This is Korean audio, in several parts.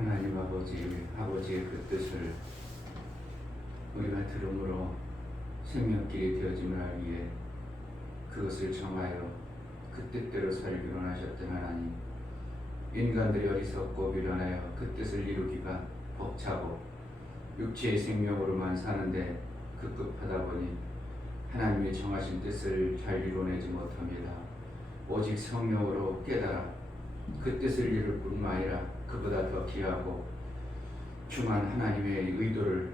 하나님 아버지의 그 뜻을 우리가 들음으로 생명길이 되어짐을 알기 위해 그것을 정하여 그 뜻대로 살기로 하셨던 하나님, 인간들이 어리석고 미련하여 그 뜻을 이루기가 벅차고 육체의 생명으로만 사는데 급급하다 보니 하나님의 정하신 뜻을 잘 이루어내지 못합니다. 오직 성령으로 깨달아 그 뜻을 이룰 뿐만 아니라 그보다 더 귀하고 중한 하나님의 의도를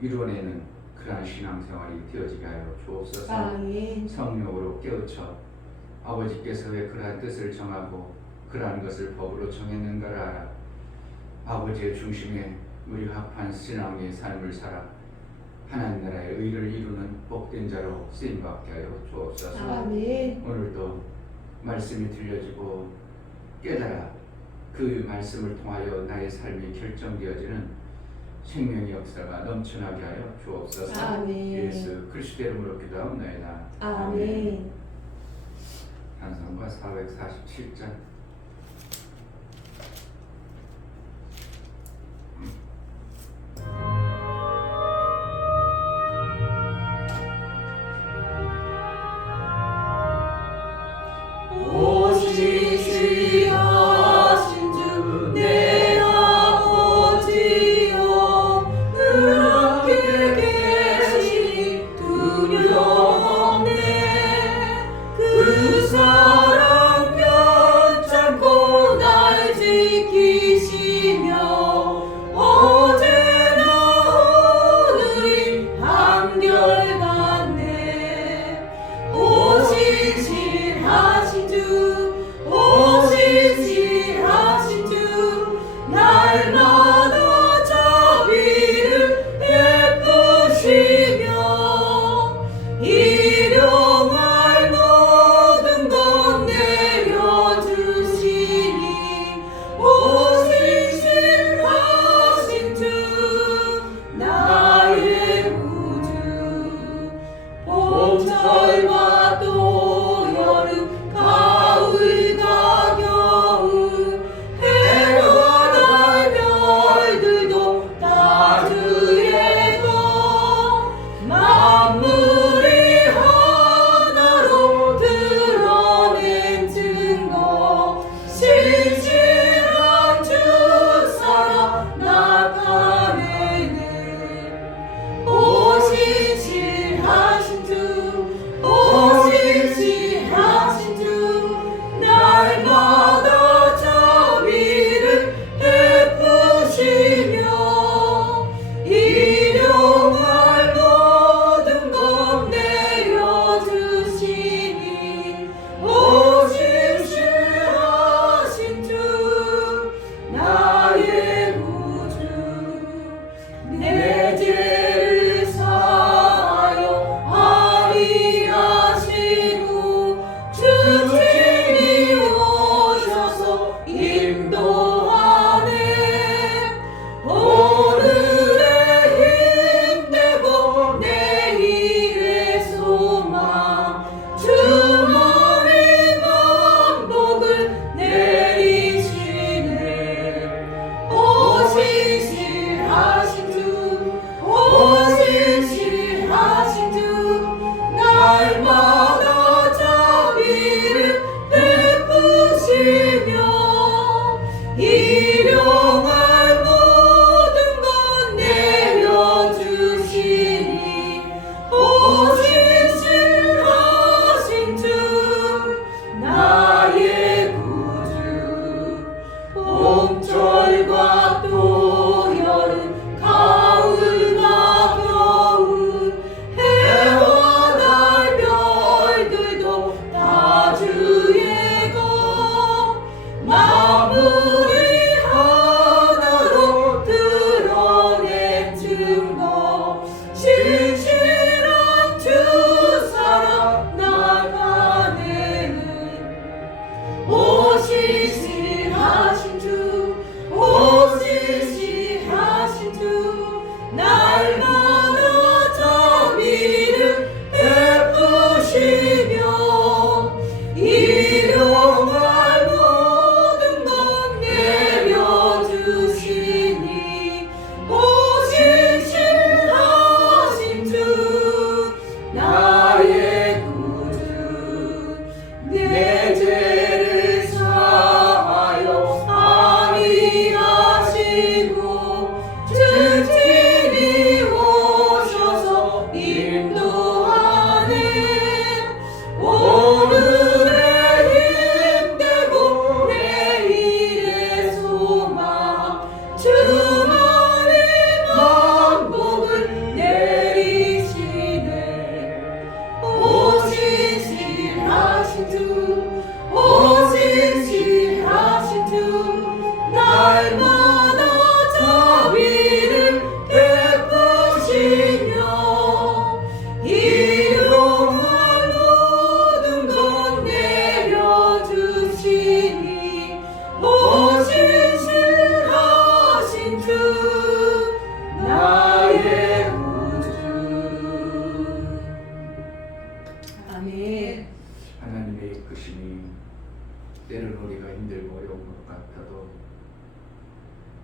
이루어내는 그러한 신앙생활이 되어지게 하여 주옵소서. 아멘. 성령으로 깨우쳐 아버지께서 왜 그러한 뜻을 정하고 그러한 것을 법으로 정했는가를 알아 아버지의 중심에 우리 합한 신앙의 삶을 살아 하나님 나라의 의를 이루는 복된 자로 쓰임받게 하여 주옵소서. 아멘. 오늘도 말씀이 들려지고 깨달아 그 말씀을 통하여 나의 삶이 결정되어지는 생명의 역사가 넘쳐나게 하여 주옵소서. 아멘. 예수 그리스도의 이름으로 기도하옵나이다. 아멘. 찬송가 447장.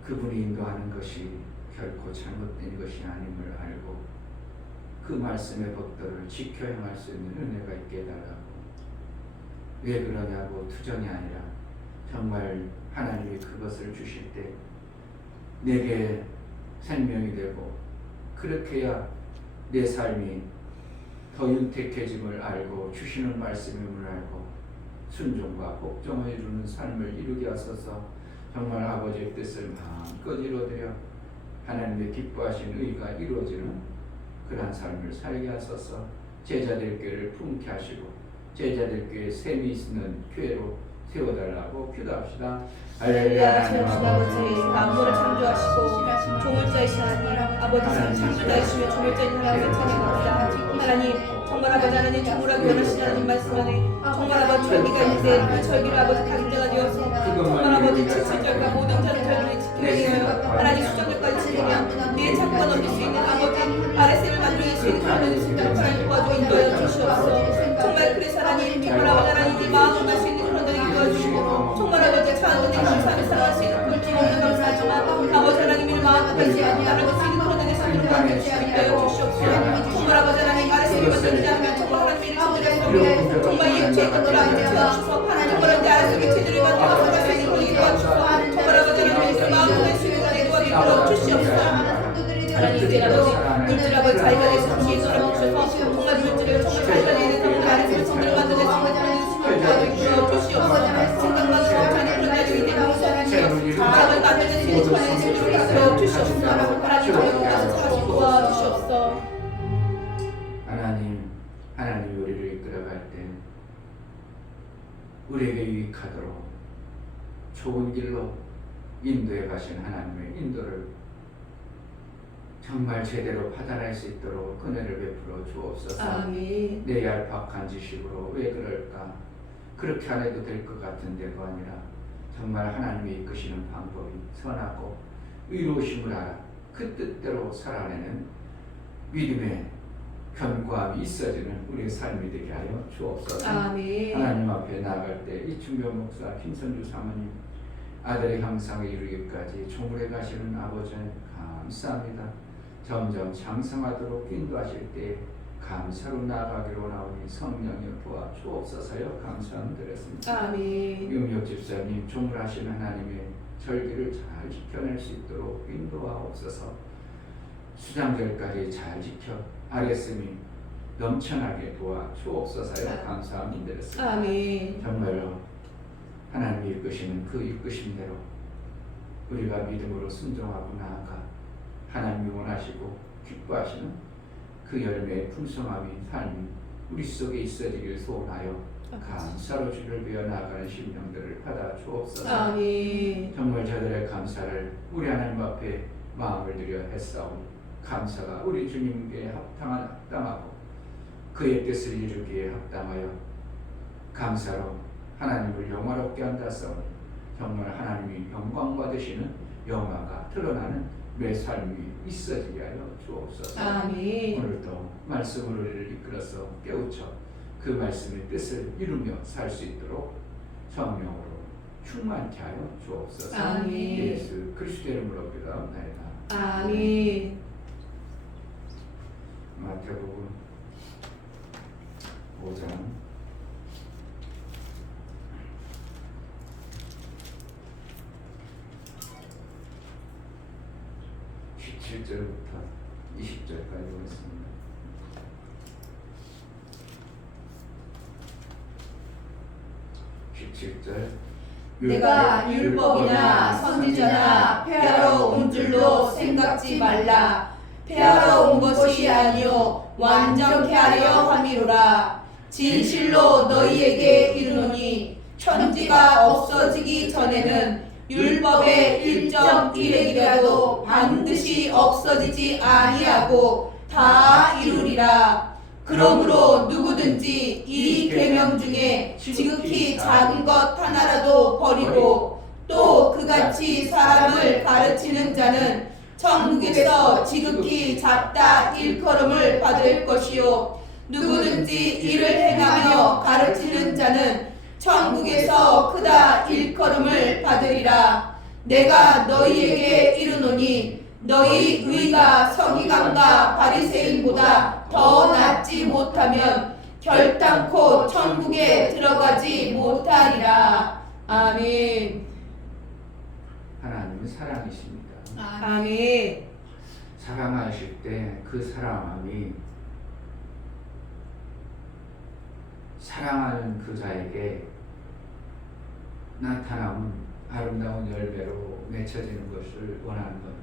그분이 인도하는 것이 결코 잘못된 것이 아님을 알고 그 말씀의 법도를 지켜 행할 수 있는 은혜가 있게 해달라고. 왜 그러냐고 투정이 아니라 정말 하나님이 그것을 주실 때 내게 생명이 되고 그렇게 해야 내 삶이 더 윤택해짐을 알고 주시는 말씀임을 알고 순종과 복종을 이루는 삶을 이루게 하소서. 정말 아버지의 뜻을 마음껏 이루어드려 하나님의 기뻐하신 의가 이루어지는 그러한 삶을 살게 하소서. 제자들 교회를 품게 하시고 제자들 교회에 셈이 있는 교회로 세워달라고 기도합시다. 할렐루야. 주옵시고 아버지 만물을 창조하시고 조물자이신 하나님 아버지 창조자이시며 조물자이신 하나님을 찬양합니다. 하나님 정말 아버지 하나님 정물하기 원하시는 하나님 말씀 안에 정말 아버지 절기가 있는데 그 절기를 아버지 각인자가 되어서 정말 아버지 7절과 모든 절기를 지키게 하여 하나님 수정절까지 지키며 내 창고가 넘길 수 있는 아버지 아레셀을 만들어낼 수 있는 그런 신장판을 도와줘 인도하여 주시옵소서. 정말 그래서 하나님 정말 아버지 하나님 마음을 갈 수 있는 그런 데를 도와주시고 정말 아버지 찬원의 감사를 살아갈 수 있는 굴짐 없는 감사하지만 아버지 하나님의 마음까지 따라갈 수 있는 그런 데를 삶으로 만들 수 있게 하여 주시옵소서. 정말 아버지 하나님 아레셀을 만들지 않으면 정말 하나님의 천들에서 정말 육체의 것들 아버지 채워주셔서 정말 아버지 아레셀의 체들을 만들어서 갈 수 있는 그런 데 도와주셔서 정말 아버지 하나님의 마음을 갈 수 있는 그런 데 도와주시옵소서. 주시옵소서. 하나님 이제라도 물질 아버지 자기가 내서 지혜를 주셔서 정말 물질을 정말 자기가 내는 정말 아레셀을 천들을 만들어낼 수 있는 그런 데 주시옵소서. 생각만 수업하는 그런 자리에 이제 무엇이든지 마음을 만드는 신의 천의 제대로 이끌어 주시옵소서. 하나님 저희를 사랑하시고 도와주시옵소서. 하나님 우리를 이끌어갈 때 우리에게 유익하도록 좋은 길로 인도해 가신 하나님의 인도를 정말 제대로 파단할 수 있도록 은혜를 베풀어 주옵소서. 아멘. 내 얄팍한 지식으로 왜 그럴까? 그렇게 안 해도 될 것 같은 데가 아니라 정말 하나님이 이끄시는 방법이 선하고 의로우심을 알아 그 뜻대로 살아내는 믿음의 견고함이 있어지는 우리의 삶이 되게 하여 주옵소서. 아멘. 하나님 앞에 나아갈 때 이충변 목사, 김선주 사모님 아들의 형상을 이루기까지 종물해 가시는 아버지 감사합니다. 점점 장성하도록 인도하실 때 감사로 나아가기로 원하오니 성령을 도와 주옵소서요. 감사드렸습니다. 아멘. 윤혁 집사님 종물하신 하나님의 절기를 잘 지켜낼 수 있도록 인도하옵소서. 수장절까지 잘 지켜 아레스미 넘쳐나게 도와 주옵소서요. 감사드렸습니다. 아멘. 정말로 하나님이 이끄시는 그 이끄심대로 우리가 믿음으로 순종하고 나아가 하나님이 원하시고 기뻐하시는 그 열매의 풍성함이 삶이 우리 속에 있어지길 소원하여 감사로 주를 위하여 나아가는 심령들을 받아 주옵소서. 아멘. 정말 저들의 감사를 우리 하나님 앞에 마음을 들여 했사오니 감사가 우리 주님께 합당하고 그의 뜻을 이루기에 합당하여 감사로 하나님을 영화롭게 한다 싸우니 정말 하나님이 영광 받으시는 영화가 드러나는 내 삶이 있어지게 하여 주옵소서. 아멘. 오늘도 말씀으로 우리를 이끌어서 깨우쳐 그 말씀의 뜻을 이루며 살 수 있도록 성령으로 충만케 하여 주옵소서. 아멘. 예수 그리스도의 이름으로 기도합니다. 아멘. 마태복음 5장 17절부터 20절까지 보겠습니다. 17절 내가 율법이나 선지자나 폐하러 온 줄로 생각지 말라. 폐하러 온 것이 아니요 완전케 하려 함이로라. 진실로 너희에게 이르노니 천지가 없어지기 전에는 율법의 1.1핵이라도 반드시 없어지지 아니하고 다 이루리라. 그러므로 누구든지 이 계명 중에 지극히 작은 것 하나라도 버리고 또 그같이 사람을 가르치는 자는 천국에서 지극히 작다 일컬음을 받을 것이요 누구든지 이를 행하며 가르치는 자는 천국에서 크다 일컬음을 받으리라. 내가 너희에게 이르노니 너희 의가 서기관과 바리새인보다 더 낫지 못하면 결단코 천국에 들어가지 못하리라. 아멘. 하나님은 사랑이십니다. 아멘. 사랑하실 때 그 사랑함이 사랑하는 그 자에게 나타나면 아름다운 열매로 맺혀지는 것을 원하는 겁니다.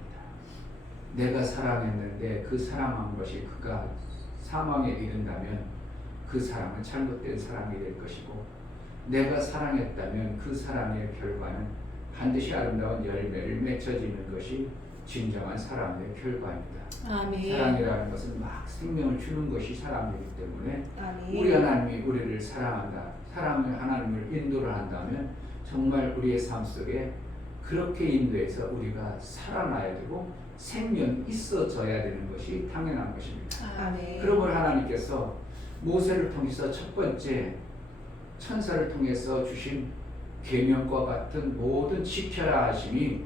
내가 사랑했는데 그 사랑한 것이 그가 사망에 이른다면 그 사랑은 잘못된 사랑이 될 것이고, 내가 사랑했다면 그 사랑의 결과는 반드시 아름다운 열매를 맺혀지는 것이 진정한 사랑의 결과입니다. 아멘. 사랑이라는 것은 막 생명을 주는 것이 사랑이기 때문에 아멘. 우리 하나님이 우리를 사랑한다, 사랑을 하나님을 인도를 한다면 정말 우리의 삶 속에 그렇게 인도해서 우리가 살아나야 되고 생명이 있어져야 되는 것이 당연한 것입니다. 아멘. 그러므로 하나님께서 모세를 통해서 첫 번째 천사를 통해서 주신 계명과 같은 모든 지켜라 하심이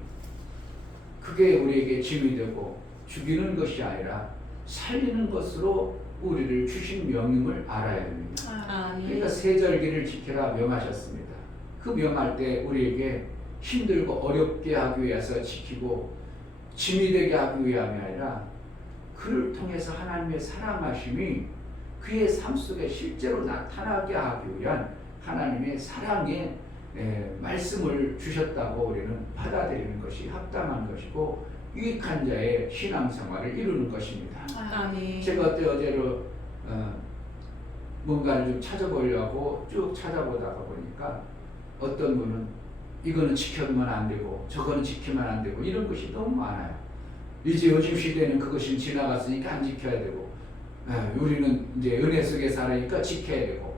그게 우리에게 짐이 되고 죽이는 것이 아니라 살리는 것으로 우리를 주신 명령을 알아야 됩니다. 아멘. 그러니까 세절기를 지켜라 명하셨습니다. 그 명할 때 우리에게 힘들고 어렵게 하기 위해서 지키고 짐이 되게 하기 위함이 아니라 그를 통해서 하나님의 사랑하심이 그의 삶 속에 실제로 나타나게 하기 위한 하나님의 사랑의 말씀을 주셨다고 우리는 받아들이는 것이 합당한 것이고 유익한 자의 신앙생활을 이루는 것입니다. 아멘. 제가 어제로 뭔가를 좀 찾아보려고 쭉 찾아보다가 보니까 어떤 분은 이거는 지켜면 안 되고 저거는 지키면 안 되고 이런 것이 너무 많아요. 이제 요즘 시대는 그것이 지나갔으니까 안 지켜야 되고, 우리는 이제 은혜 속에 살으니까 지켜야 되고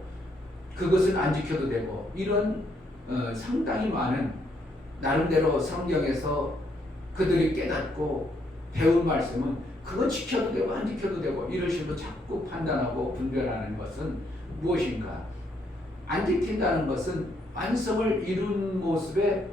그것은 안 지켜도 되고, 이런 상당히 많은 나름대로 성경에서 그들이 깨닫고 배운 말씀은 그건 지켜도 되고 안 지켜도 되고 이런 식으로 자꾸 판단하고 분별하는 것은 무엇인가? 안 지킨다는 것은 완성을 이룬 모습에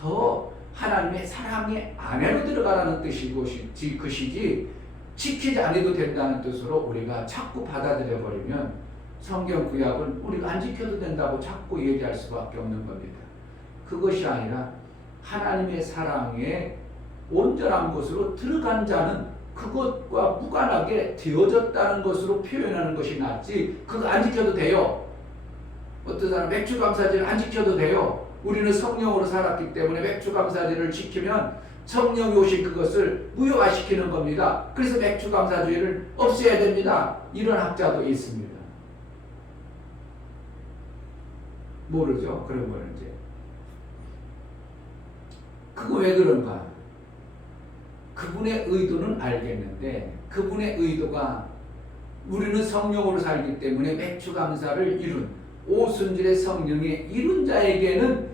더 하나님의 사랑의 안에로 들어가라는 것이지 지키지 않아도 된다는 뜻으로 우리가 자꾸 받아들여 버리면 성경 구약은 우리가 안 지켜도 된다고 자꾸 얘기할 수밖에 없는 겁니다. 그것이 아니라 하나님의 사랑에 온전한 것으로 들어간 자는 그것과 무관하게 되어졌다는 것으로 표현하는 것이 낫지, 그거 안 지켜도 돼요. 어떤 사람 맥주감사제를 안 지켜도 돼요. 우리는 성령으로 살았기 때문에 맥주감사제를 지키면 성령이 오신 그것을 무효화시키는 겁니다. 그래서 맥주감사제를 없애야 됩니다. 이런 학자도 있습니다. 모르죠? 그런 거는 이제. 그거 왜 그런가? 그분의 의도는 알겠는데 그분의 의도가 우리는 성령으로 살기 때문에 맥주감사를 이룬 오순절의 성령의 이룬 자에게는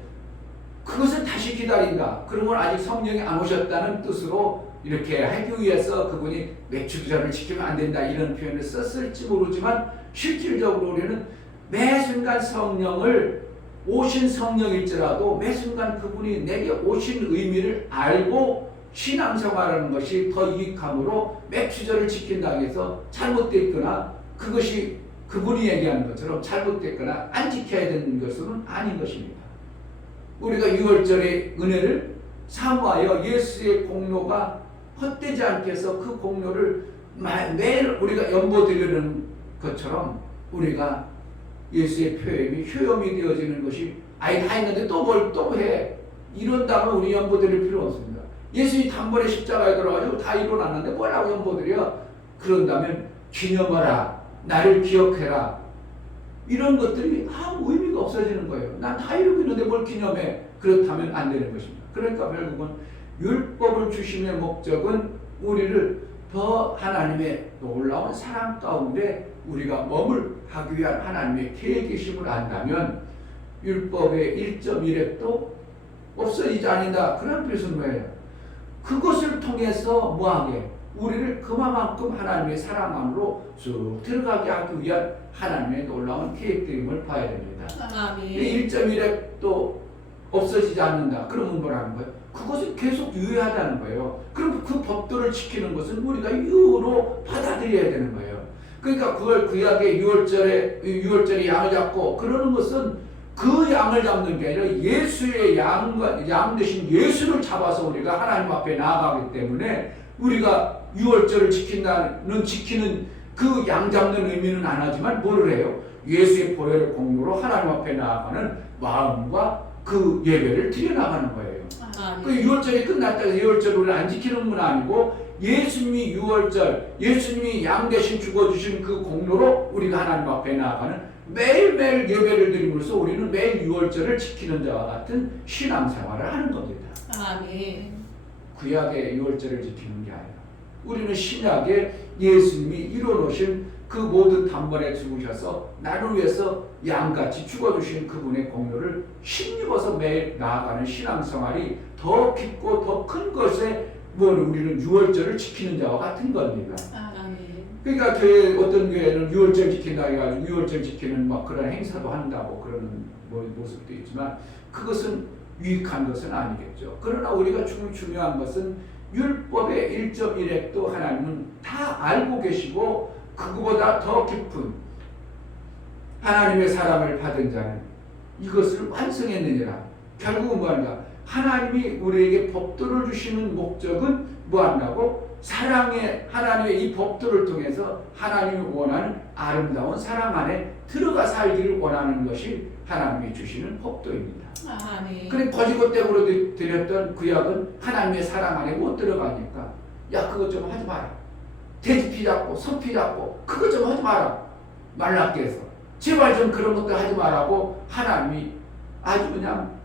그것을 다시 기다린다. 그러면 아직 성령이 안 오셨다는 뜻으로 이렇게 하기 위해서 그분이 맥주잔을 지키면 안 된다 이런 표현을 썼을지 모르지만 실질적으로 우리는 매 순간 성령을 오신 성령일지라도 매 순간 그분이 내게 오신 의미를 알고 신앙생활하는 것이 더 유익함으로 맥주절을 지킨다고 해서 잘못됐거나 그것이 그분이 얘기하는 것처럼 잘못됐거나 안 지켜야 되는 것은 아닌 것입니다. 우리가 6월절의 은혜를 사모하여 예수의 공로가 헛되지 않게 해서 그 공로를 매일 우리가 연보드리는 것처럼 우리가 예수의 표현이 효염이 되어지는 것이 아니 다 했는데 또 뭘 또 해 이런다면 우리 연보드릴 필요 없습니다. 예수님 단번에 십자가에 들어가지고 다 이뤄놨는데 뭐라고 연보드려? 그런다면 기념하라, 나를 기억해라, 이런 것들이 아무 의미가 없어지는 거예요. 난 다 이루고 있는데 뭘 기념해? 그렇다면 안 되는 것입니다. 그러니까 결국은 율법을 주심의 목적은 우리를 더 하나님의 놀라운 사랑 가운데 우리가 머물하기 위한 하나님의 계획이심을 안다면 율법의 1.1획도 없어지지 않는다. 그런 뜻은 뭐예요? 그것을 통해서 뭐하게? 우리를 그만큼 하나님의 사랑함으로 쭉 들어가게 하기 위한 하나님의 놀라운 계획됨을 봐야 됩니다. 아멘. 1.1획도 없어지지 않는다. 그러면 뭐라는 거예요? 그것은 계속 유효하다는 거예요. 그럼 그 법도를 지키는 것은 우리가 유효로 받아들여야 되는 거예요. 그러니까 그걸 구약의 유월절에 양을 잡고 그러는 것은 그 양을 잡는 게 아니라 예수의 양 대신 예수를 잡아서 우리가 하나님 앞에 나아가기 때문에 우리가 유월절을 지키는 그 양 잡는 의미는 안 하지만 뭐를 해요? 예수의 보혈의 공로로 하나님 앞에 나아가는 마음과 그 예배를 드려나가는 거예요. 그 유월절이 끝났다고 해서 유월절을 안 지키는 건 아니고 예수님이 유월절, 예수님이 양 대신 죽어주신 그 공로로 우리가 하나님 앞에 나아가는 매일매일 예배를 드림으로써 우리는 매일 유월절을 지키는 자와 같은 신앙생활을 하는 겁니다. 아멘. 구약의 유월절을 지키는 게 아니라 우리는 신약에 예수님이 이뤄놓으신 그 모든 단번에 죽으셔서 나를 위해서 양같이 죽어주신 그분의 공로를 힘입어서 매일 나아가는 신앙생활이 더 깊고 더 큰 것에 우리는 유월절을 지키는 자와 같은 겁니다. 그러니까 어떤 교회는 유월절 지킨다 해가지고 유월절 지키는 막 그런 행사도 한다고 그러는 모습도 있지만 그것은 유익한 것은 아니겠죠. 그러나 우리가 중요한 것은 율법의 1.1획도 하나님은 다 알고 계시고 그거보다 더 깊은 하나님의 사랑을 받은 자는 이것을 완성했느니라. 결국은 뭐한가? 하나님이 우리에게 법도를 주시는 목적은 뭐한다고? 사랑의 하나님의 이 법도를 통해서 하나님이 원하는 아름다운 사랑 안에 들어가 살기를 원하는 것이 하나님이 주시는 법도입니다. 그래 거지것대으로 드렸던 구약은 하나님의 사랑 안에 못 들어가니까 야 그것 좀 하지 마라. 돼지피 잡고 소피 잡고 그것 좀 하지 마라. 말랍게 해서 제발 좀 그런 것도 하지 마라고 하나님이 아주 그냥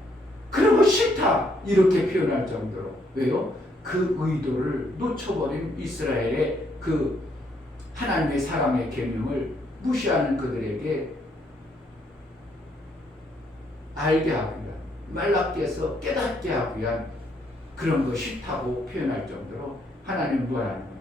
그런 거 싫다 이렇게 표현할 정도로. 왜요? 그 의도를 놓쳐버린 이스라엘의 그 하나님의 사랑의 계명을 무시하는 그들에게 알게 하기 위한, 말랍게 해서 깨닫게 하기 위한 그런 거 싫다고 표현할 정도로 하나님은 뭐라는 거예요?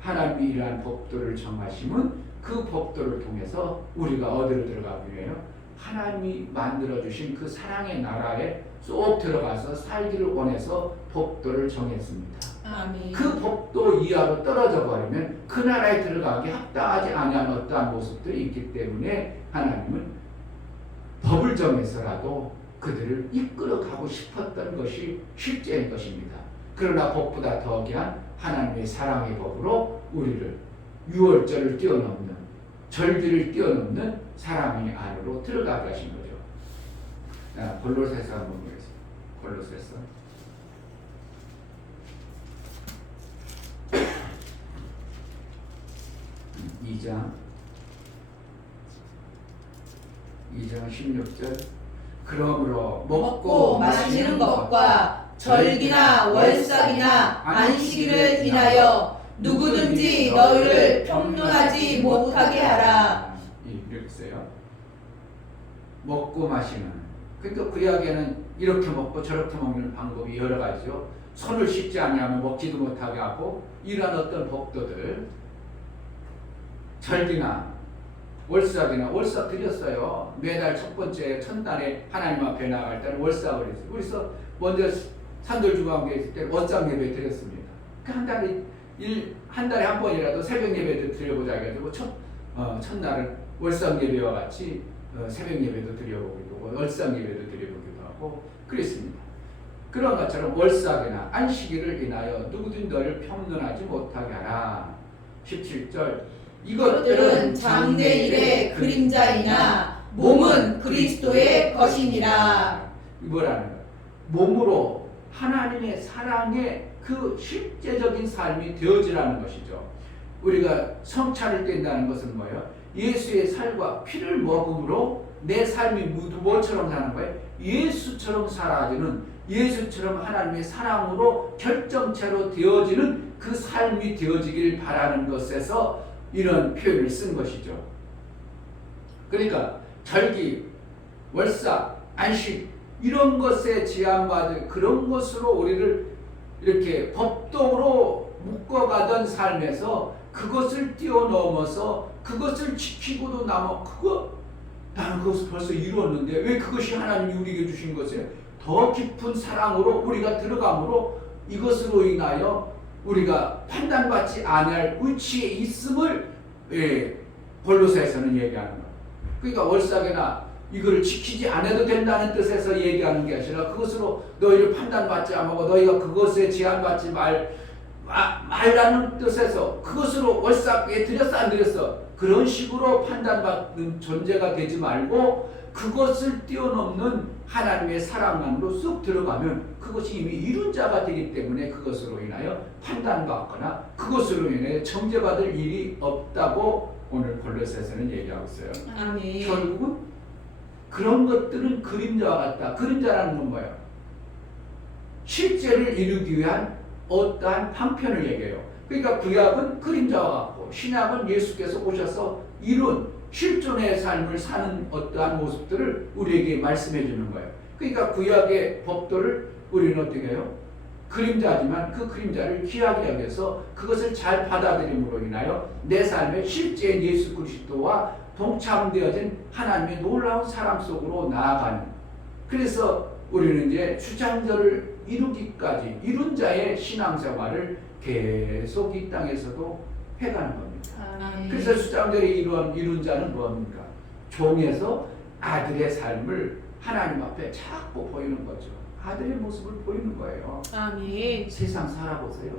하나님이 이러한 법도를 정하심은 그 법도를 통해서 우리가 어디로 들어가기 위해요? 하나님이 만들어주신 그 사랑의 나라에 쏙 들어가서 살기를 원해서 법도를 정했습니다. 아멘. 그 법도 이하로 떨어져 버리면 그 나라에 들어가기 합당하지 아니한 어떠한 모습들이 있기 때문에 하나님은 법을 정해서라도 그들을 이끌어가고 싶었던 것이 실제인 것입니다. 그러나 법보다 더 귀한 하나님의 사랑의 법으로 우리를 유월절을 뛰어넘는 절기를 뛰어넘는 사랑의 안으로 들어가게 하신 거죠. 골로새서 한번 보겠습니다. 골로새서 2장 16절 그러므로 먹고 마시는 것과 절기나 월삭이나 안식일을 인하여 누구든지 너희를 평론하지 못하게 하라. 이렇게 써요. 먹고 마시는. 그러니까 구약에는 이렇게 먹고 저렇게 먹는 방법이 여러 가지죠. 손을 씻지 아니하면 먹지도 못하게 하고 이러한 어떤 법도들, 절기나 월삭 드렸어요. 매달 첫 번째 첫날에 하나님 앞에 나갈 때는 월삭을 했어요. 그래서 먼저 산돌주간교회 있을 때 월삭 예배 드렸습니다. 한 달에 한 번이라도 새벽 예배도 드려보자 해가지고 첫날은 월삭 예배와 같이 새벽 예배도 드려보기도 하고 월삭 예배도 드려보기도 하고 그랬습니다. 그런 것처럼 월삭이나 안식일을 인하여 누구든 너를 평론하지 못하게 하라. 17절 이것들은 장래일의 그림자이나 몸은 그리스도의 것이니라. 뭐라는 거예요? 몸으로 하나님의 사랑의 그 실제적인 삶이 되어지라는 것이죠. 우리가 성찬을 뗀다는 것은 뭐예요? 예수의 살과 피를 먹음으로 내 삶이 뭐처럼 사는 거예요? 예수처럼 살아지는, 예수처럼 하나님의 사랑으로 결정체로 되어지는 그 삶이 되어지길 바라는 것에서 이런 표현을 쓴 것이죠. 그러니까 절기, 월삭, 안식 이런 것에 제한받은 그런 것으로 우리를 이렇게 법도로 묶어가던 삶에서 그것을 뛰어넘어서 그것을 지키고도 나는 그것을 벌써 이루었는데 왜 그것이 하나님이 우리에게 주신 것이에요? 더 깊은 사랑으로 우리가 들어감으로 이것으로 인하여 우리가 판단받지 아니할 위치에 있음을 골로새에서는 얘기하는 거예요. 그러니까 월삭이나 이거를 지키지 않아도 된다는 뜻에서 얘기하는 게 아니라 그것으로 너희를 판단받지 않고 너희가 그것에 제한받지 말라는 뜻에서 그것으로 월삭에 드렸어 안 드렸어 그런 식으로 판단받는 존재가 되지 말고 그것을 뛰어넘는 하나님의 사랑 안으로 쑥 들어가면 그것이 이미 이룬 자가 되기 때문에 그것으로 인하여 판단받거나 그것으로 인해 정죄받을 일이 없다고 오늘 골로새서는 얘기하고 있어요. 아멘. 결국은 그런 것들은 그림자와 같다. 그림자라는 건 뭐예요? 실제를 이루기 위한 어떠한 방편을 얘기해요. 그러니까 구약은 그림자와 같고 신약은 예수께서 오셔서 이룬 실존의 삶을 사는 어떠한 모습들을 우리에게 말씀해 주는 거예요. 그러니까 구약의 법도를 우리는 어떻게 해요? 그림자지만 그 그림자를 귀하게 여겨서 그것을 잘 받아들임으로 인하여 내 삶의 실제인 예수 그리스도와 동참되어진 하나님의 놀라운 사랑 속으로 나아가는, 그래서 우리는 이제 주장절을 이루기까지 이룬 자의 신앙생활을 계속 이 땅에서도 해가는 겁니다. 아멘. 그래서 수장절이 이룬 자는 뭡니까? 종에서 아들의 삶을 하나님 앞에 자꾸 보이는 거죠. 아들의 모습을 보이는 거예요. 아멘. 세상 살아보세요.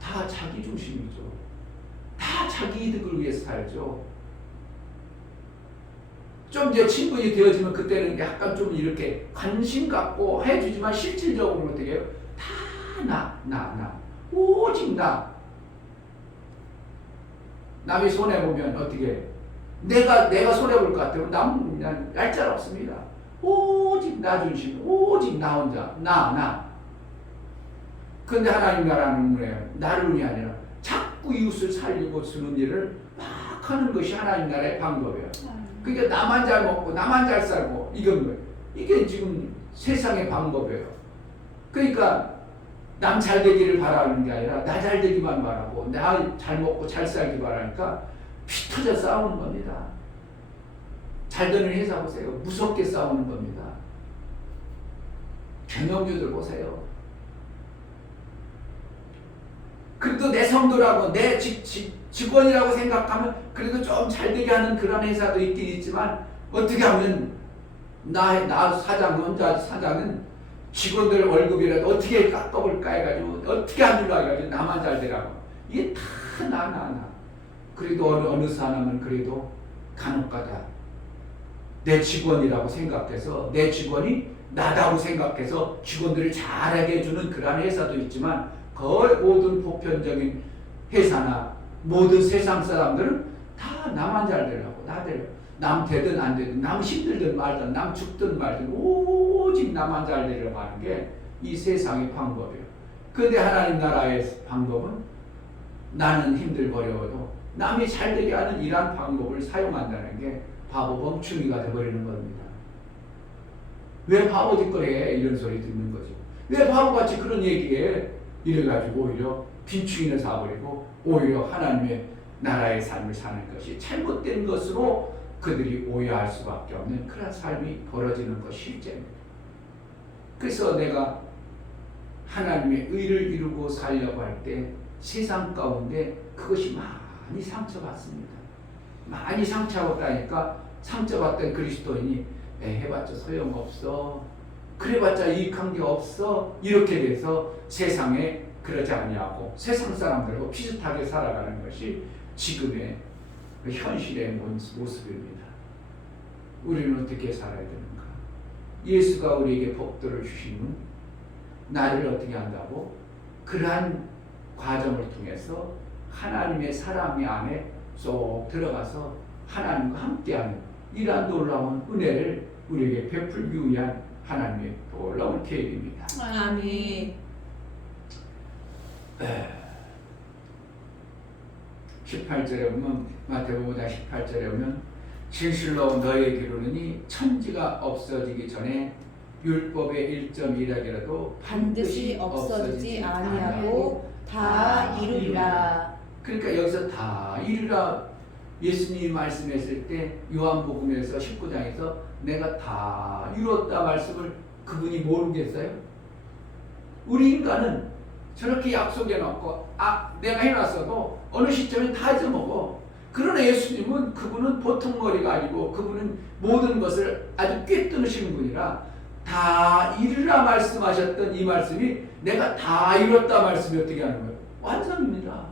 다 자기 중심이죠. 다 자기 이득을 위해서 살죠. 좀 이제 친분이 되어지면 그때는 약간 좀 이렇게 관심 갖고 해주지만 실질적으로 어떻게 해요? 다 나. 오직 나. 남이 손해보면 어떻게 해요? 내가 손해볼 것 같아요. 남은 그냥 얄짤 없습니다. 오직 나 중심, 오직 나 혼자, 나. 그런데 하나님 나라는 뭐예요? 나름이 아니라 자꾸 이웃을 살리고 주는 일을 막 하는 것이 하나님 나라의 방법이에요. 그러니까 나만 잘 먹고 나만 잘 살고 이건 뭐예요? 이게 지금 세상의 방법이에요. 그러니까 남 잘 되기를 바라는 게 아니라 나 잘 되기만 바라고 나 잘 먹고 잘 살기 바라니까 피 터져 싸우는 겁니다. 잘 되는 회사 보세요. 무섭게 싸우는 겁니다. 경영주들 보세요. 그래도 내 성도라고 내 직원이라고 생각하면 그래도 좀 잘 되게 하는 그런 회사도 있긴 있지만 어떻게 하면 나 사장 혼자 사장은 직원들 월급이라도 어떻게 깎아볼까 해가지고 어떻게 하려고 해가지고 나만 잘 되라고 이게 다 나 그래도 어느 사람은 그래도 간혹가다 내 직원이라고 생각해서 내 직원이 나다고 생각해서 직원들을 잘하게 해주는 그런 회사도 있지만 거의 모든 보편적인 회사나 모든 세상 사람들은 다 나만 잘 되려고 남 되든 안 되든 남 힘들든 말든 남 죽든 말든 오직 나만 잘 되려고 하는 게 이 세상의 방법이에요. 그런데 하나님 나라의 방법은 나는 힘들고 어려워도 남이 잘 되게 하는 이러한 방법을 사용한다는 게 바보 멍충이가 되어버리는 겁니다. 왜 바보 짓거리해? 이런 소리 듣는 거죠. 왜 바보같이 그런 얘기해? 이래가지고 오히려 빈충이는 사버리고 오히려 하나님의 나라의 삶을 사는 것이 잘못된 것으로 그들이 오해할 수밖에 없는 그런 삶이 벌어지는 것이 실제입니다. 그래서 내가 하나님의 의를 이루고 살려고 할 때 세상 가운데 그것이 많이 상처받습니다. 많이 상처받다니까 상처받던 그리스도인이 해봤자 소용없어. 그래봤자 이익한 게 없어. 이렇게 돼서 세상에 그러지 아니하고 세상 사람들하고 비슷하게 살아가는 것이 지금의 현실의 모습입니다. 우리는 어떻게 살아야 되는가? 예수가 우리에게 복도를 주시는 나를 어떻게 한다고? 그러한 과정을 통해서 하나님의 사랑의 안에 쏙 들어가서 하나님과 함께하는 이러한 놀라운 은혜를 우리에게 베풀기 위한 하나님의 놀라운 계획입니다. 아멘. 18절에 보면 마태복음 18절에 보면 진실로 너희에게 이르노니 천지가 없어지기 전에 율법의 1.1하기라도 반드시 없어지지 아니하고 다 이루리라. 그러니까 여기서 다 이루라 예수님이 말씀했을 때 요한복음에서 19장에서 내가 다 이뤘다 말씀을 그분이 모르겠어요? 우리 인간은 저렇게 약속해놓고 내가 해놨어도 어느 시점에 다 잊어먹어. 그러나 예수님은 그분은 보통 머리가 아니고 그분은 모든 것을 아주 꿰뚫으시는 분이라 다 이루라 말씀하셨던 이 말씀이 내가 다 이뤘다 말씀이 어떻게 하는 거예요? 완성입니다.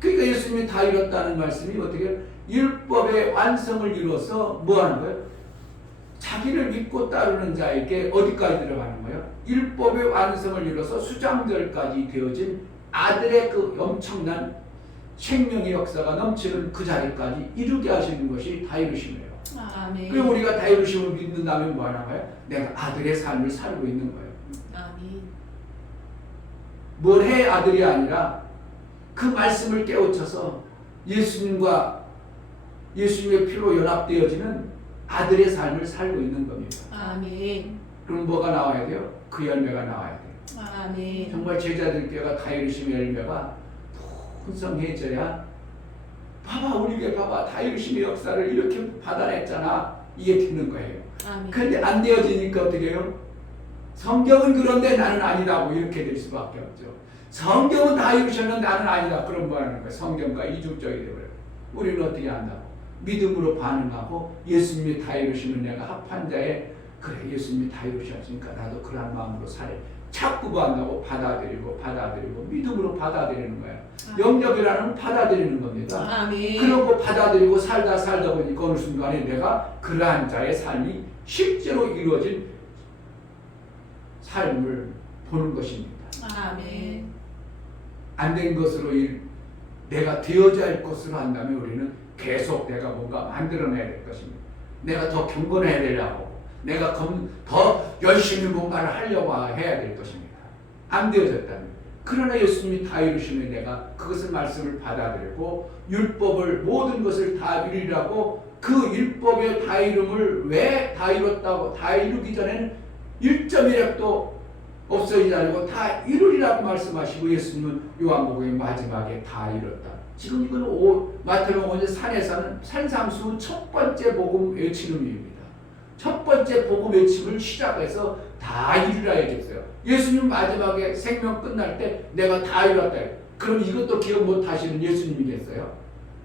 그러니까 예수님이 다 이뤘다는 말씀이 어떻게 율법의 완성을 이뤄서 뭐 하는 거예요? 자기를 믿고 따르는 자에게 어디까지 들어가는 거예요? 율법의 완성을 이뤄서 수장절까지 되어진 아들의 그 엄청난 생명의 역사가 넘치는 그 자리까지 이루게 하시는 것이 다 이루심이에요. 아멘. 그리고 우리가 다 이루심을 믿는다면 뭐 하는 거예요? 내가 아들의 삶을 살고 있는 거예요. 아멘. 뭘 해 아들이 아니라 그 말씀을 깨우쳐서 예수님과 예수님의 피로 연합되어지는 아들의 삶을 살고 있는 겁니다. 아멘. 그럼 뭐가 나와야 돼요? 그 열매가 나와야 돼요. 아멘. 정말 제자들께가 다 이루심의 열매가 풍성해져야 봐봐 우리 교회 봐봐 다 이루심의 역사를 이렇게 받아냈잖아 이게 되는 거예요. 아멘. 그런데 안 되어지니까 어떻게 해요? 성경은 그런데 나는 아니라고 이렇게 될 수밖에 없죠. 성경은 다 이루셨는데 나는 아니다. 그럼 뭐 하는 거예요? 성경과 이중적이 되어버려요. 우리는 어떻게 한다고? 믿음으로 반응하고 예수님이 다 이루시면 내가 합한 자에 그래 예수님이 다 이루셨으니까 나도 그런 마음으로 살래. 자꾸 반다고 받아들이고 믿음으로 받아들이는 거예요. 영접이라는 받아들이는 겁니다. 아멘. 그러고 받아들이고 살다 보니까 어느 순간에 내가 그러한 자의 삶이 실제로 이루어진 삶을 보는 것입니다. 아멘. 안 된 것으로 내가 되어져야 할 것으로 한다면 우리는 계속 내가 뭔가 만들어내야 될 것입니다. 내가 더 경건해야 되려고 내가 더 열심히 뭔가를 하려고 해야 될 것입니다. 안 되어졌다면. 그러나 예수님이 다 이루시면 내가 그것을 말씀을 받아들이고 율법을 모든 것을 다 이루라고 그 율법의 다 이름을 왜 다 이뤘다고 다 이루기 전에는 1.1획도 없어지지 않고 다 이루리라고 말씀하시고 예수님은 요한복음의 마지막에 다 이뤘다. 지금 이건 마태복음 산에서는 산상수 첫 번째 복음 외치는 의미입니다. 첫 번째 복음 외침을 시작해서 다 이루라 얘기했어요. 예수님 마지막에 생명 끝날 때 내가 다 이뤘다. 그럼 이것도 기억 못 하시는 예수님이겠어요?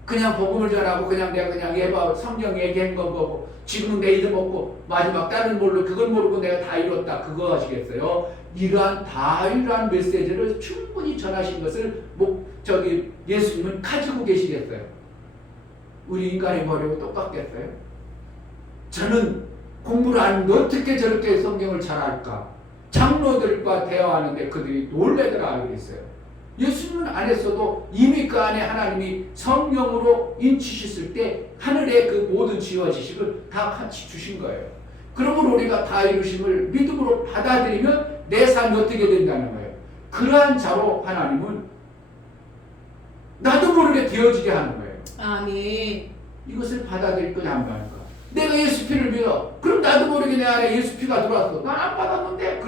그냥 복음을 전하고 그냥 내가 그냥 예바 성경 얘기한 거 보고 지금은 내 잊어먹고 마지막 다른 뭘로 그걸 모르고 내가 다 이뤘다 그거 하시겠어요? 이러한 메시지를 충분히 전하신 것을 예수님은 가지고 계시겠어요? 우리 인간의 머리하고 똑같겠어요? 저는 공부를 안 했는데 어떻게 저렇게 성경을 잘 알까? 장로들과 대화하는데 그들이 놀래더라 그랬어요. 예수님은 안 했어도 이미 그 안에 하나님이 성령으로 인치셨을 때 하늘의 그 모든 지혜와 지식을 다 같이 주신 거예요. 그러므로 우리가 다 이루심을 믿음으로 받아들이면 내 삶이 어떻게 된다는 거예요. 그러한 자로 하나님은 나도 모르게 되어지게 하는 거예요. 아멘. 이것을 받아들일 거냐 안 받을까? 내가 예수 피를 믿어. 그럼 나도 모르게 내 안에 예수 피가 들어왔어. 난 안 받았는데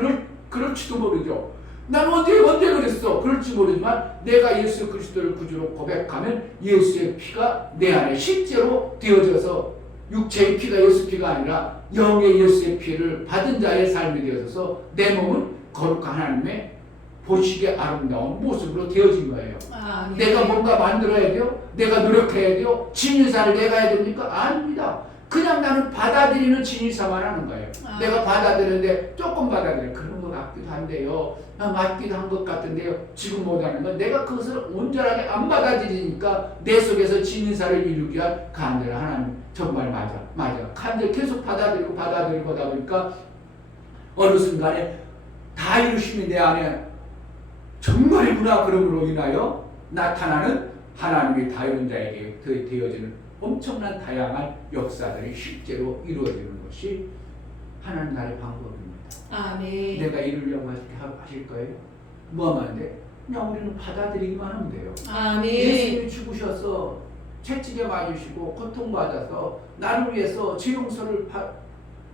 그럴지도 모르죠. 난 언제 그랬어? 그럴지 모르지만 내가 예수 그리스도를 구주로 고백하면 예수의 피가 내 안에 실제로 되어져서 육체의 피가 예수 피가 아니라 영의 예수의 피를 받은 자의 삶이 되어져서 내 몸은 거룩한 하나님의 보시기에 아름다운 모습으로 되어진 거예요. 아멘. 내가 뭔가 만들어야 돼요? 내가 노력해야 돼요? 진리사를 내가 해야 됩니까? 아닙니다. 그냥 나는 받아들이는 진리사만 하는 거예요. 내가 받아들이는데 조금 받아들여요. 그런 것 같기도 한데요. 맞기도 한 것 같은데요. 지금 못하는 건 내가 그것을 온전하게 안 받아들이니까 내 속에서 진리사를 이루기 위한 간절 하나님 정말 맞아. 간절 계속 받아들이고 하다 보니까 어느 순간에 다 이루심이 내 안에 정말이구나. 그러므로 인하여 나타나는 하나님의 다 이룬 자에게 되어지는 엄청난 다양한 역사들이 실제로 이루어지는 것이 하나님 나라의 방법입니다. 아멘. 내가 이루려고 하실 거예요? 뭐 하면 안 돼? 그냥 우리는 받아들이기만 하면 돼요. 아멘. 예수님이 죽으셔서 채찍에 맞으시고 고통받아서 나를 위해서 죄 용서를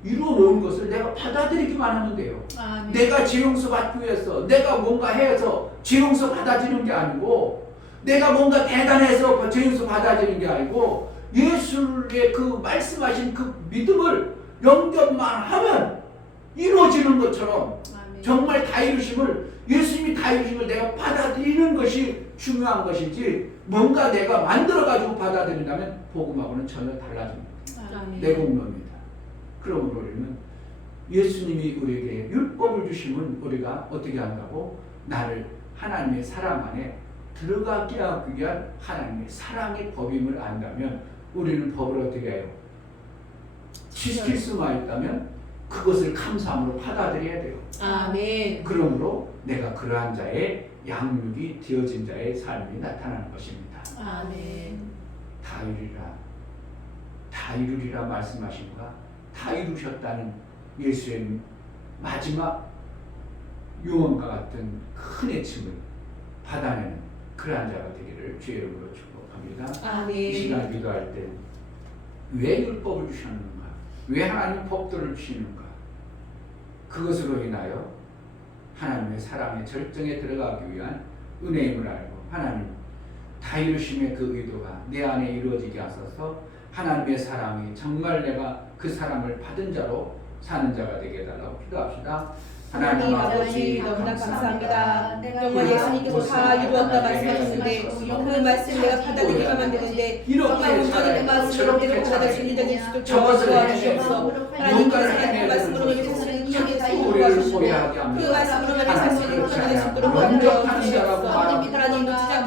이루어 놓은 것을 내가 받아들이기만 하면 돼요. 아멘. 내가 죄 용서 받기 위해서 내가 뭔가 해서 죄 용서 받아지는 게 아니고 내가 뭔가 대단해서 죄 용서 받아지는 게 아니고 예수의 그 말씀하신 그 믿음을 영접만 하면 이루어지는 것처럼 정말 다 이루심을, 예수님이 다 이루심을 내가 받아들이는 것이 중요한 것이지, 뭔가 내가 만들어가지고 받아들인다면 복음하고는 전혀 달라집니다. 내 공로입니다. 그러므로 우리는 예수님이 우리에게 율법을 주시면 우리가 어떻게 한다고? 나를 하나님의 사랑 안에 들어가게 하기 위한 하나님의 사랑의 법임을 안다면 우리는 법을 어떻게 해요? 지킬 수만 있다면 그것을 감사함으로 받아들여야 돼요. 아멘. 그러므로 내가 그러한 자의 양육이 되어진 자의 삶이 나타나는 것입니다. 아멘. 다 이루리라, 다 이루리라 말씀하신가? 다 이루셨다는 예수의 마지막 유언과 같은 큰 애침을 받아내는 그러한 자가 되기를 주의 이름으로 축복합니다. 아멘. 이 시간 기도할 때 왜 율법을 주셨는가? 왜 하나님 법도를 주시는가? 그것으로 인하여 하나님의 사랑의 절정에 들어가기 위한 은혜임을 알고, 하나님 다 이루심의 그 의도가 내 안에 이루어지게 하소서. 하나님의 사랑이 정말 내가 그 사랑을 받은 자로 사는 자가 되게 해달라고 기도합시다. 하나님 아버지 너무나 감사합니다. 정말 예수님께서 다 이루었다 말씀하셨는데 그 말씀 내가 받아들여야만 되는데, 정말 온전히 그 말씀을 그대로 받아들일 수 있는 예수도 도와주시옵소서. 하나님께서 그 말씀으로 인해 사실은 기억에 도와주시고 그 말씀으로 인해 사실은 그들의 속도로 도와주시옵소서. 하나님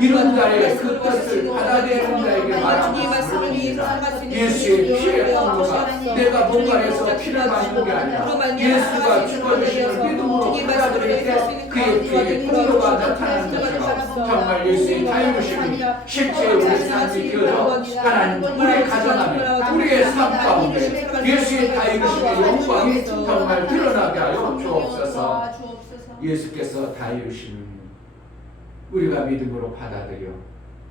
이런 자의 그 뜻을 받아들이는 자에게 주님의 말씀을 위해서 살아갈 수 있는 예수의 피의 공로가 내가 뭔가 해서 피를 마시는 게 아니라 예수가 죽어주시는 믿음으로 받아들일 때 그의 피의 공로가 나타나는 것처럼 정말 예수의 다이루심이 실제 우리 삶이 되어서 하나님 우리의 가정 안에 우리의 삶 가운데 예수의 다이루심의 영광이 정말 드러나게 하여 주옵소서. 예수께서 다이루심을 우리가 믿음으로 받아들여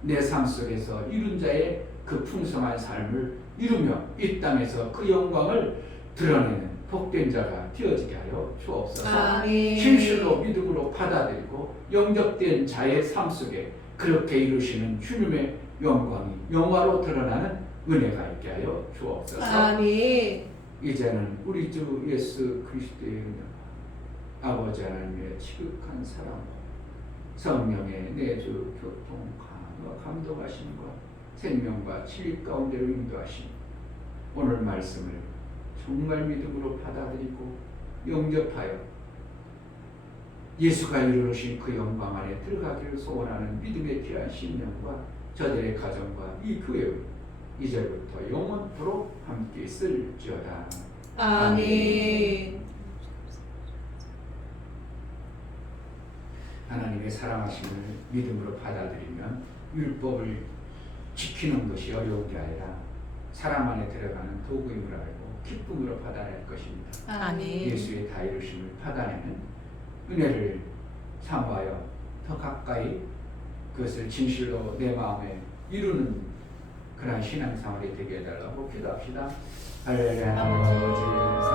내 삶 속에서 이룬 자의 그 풍성한 삶을 이루며 이 땅에서 그 영광을 드러내는 복된 자가 되어지게 하여 주옵소서. 진실로 믿음으로 받아들이고 영접된 자의 삶 속에 그렇게 이루시는 주님의 영광이 영화로 드러나는 은혜가 있게 하여 주옵소서. 아멘. 이제는 우리 주 예수 그리스도의 은혜와 아버지 하나님의 지극한 사랑과 성령의 내주 교통 강화 감동하심과 생명과 진리 가운데로 인도하심, 오늘 말씀을 정말 믿음으로 받아들이고 영접하여 예수가 이루신 그 영광 안에 들어가기를 소원하는 믿음의 귀한 신령과 저들의 가정과 이 교회의 이제부터 영원토록 함께 있을지어다. 아멘. 하나님의 사랑하심을 믿음으로 받아들이면 율법을 지키는 것이 어려운 게 아니라 사람 안에 들어가는 도구임을 알고 기쁨으로 받아낼 것입니다. 아멘. 예수의 다 이루심을 받아내는 은혜를 사모하여 더 가까이 그것을 진실로 내 마음에 이루는 그러한 신앙생활이 되게 해달라고 기도합시다. 할렐루야. 아버지